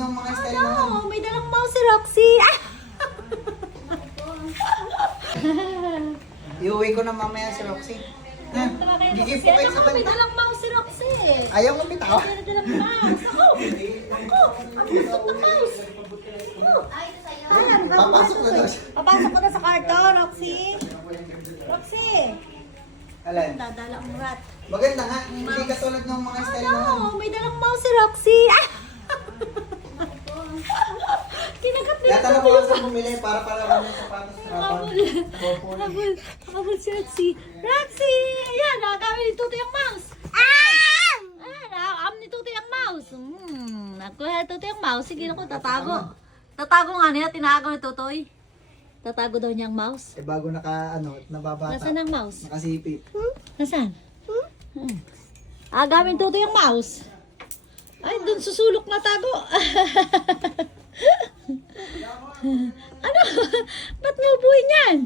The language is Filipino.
ng mga style naman. Ano? May dalang mouse si Roxy. Ah! Iuwi ko na mamaya si Roxy. Ha? Gigip ko kayo sa May banta. dalang mouse si Roxy. Ayaw mo bitaw? May dalang mouse. Ako! Ang gusto ng mouse. Ayan, Papasok na daw siya. Papasok ko na sa kwarto, Roxy. Roxy. Alin? Dadala ang rat. Maganda nga. Hindi katulad ng mga style naman. Ano? May dalang mouse si Roxy. Ah! Kinagat niya. Kaya tanong ko lang sa bumili para lang yung sapatos sa kapal. Nakabul si Roxy. Roxy! Ayan, nakakamit ni Tutoy ang mouse. Ah! Nakakamit ni Tutoy ang mouse. Nakuha ni Tutoy ang mouse. Sige ako, tatago. Tatago nga niya, tinago ni Tutoy. Tatago daw niya ang mouse. Eh bago nababata. Nasaan ang mouse? Nakasipit. Nasaan? Gamit Tutoy ang mouse. Ay, dun susulok na tago. Ano? Ba't mo ubuhin yan?